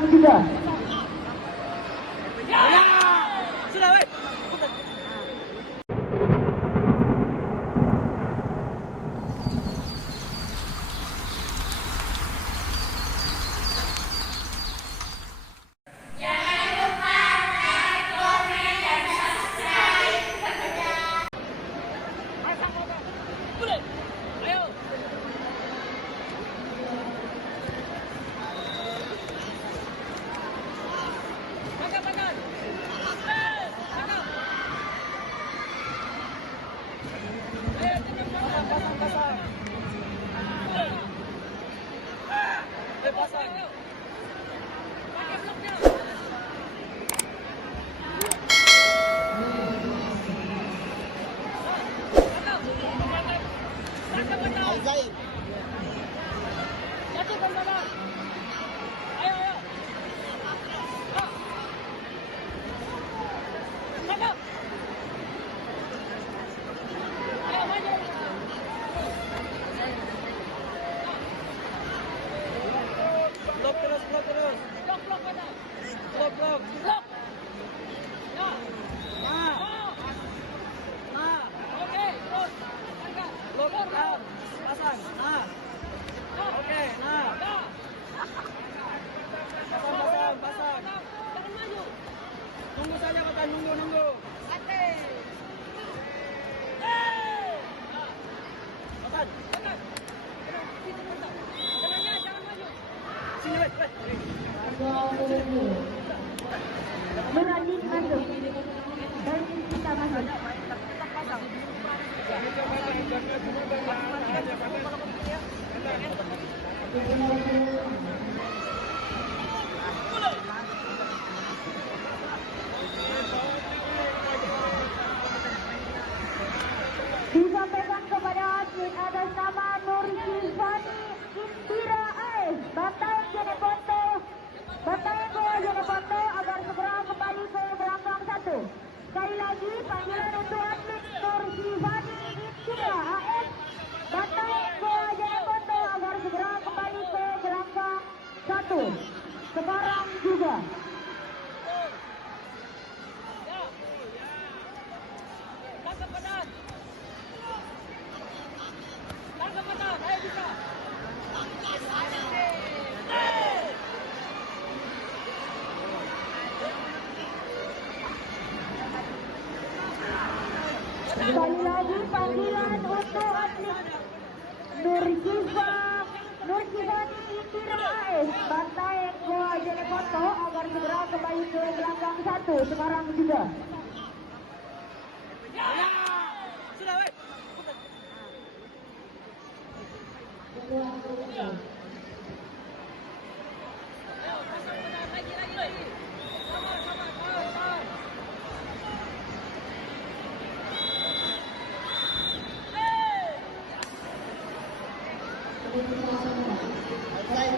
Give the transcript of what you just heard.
sekarang juga. Sudah, weh. Nunggu saja, Kak, nunggu. Melanjut masuk. Dan kita masuk. Disampaikan kepada atlet atas nama Nur Sifani Indira AS Banteng Jeneponto agar segera kembali ke gelanggang 1. Sekali lagi panggilan untuk atlet Nur Sifani Indira AS Banteng Jeneponto agar segera kembali ke gelanggang 1. Sekarang juga. Sekali lagi panggilan untuk atlet Nur Sifani Indira AS Banteng Goa Jeneponto agar segera kembali ke gelanggang 1. Sekarang juga. Sudah, weh. Outside,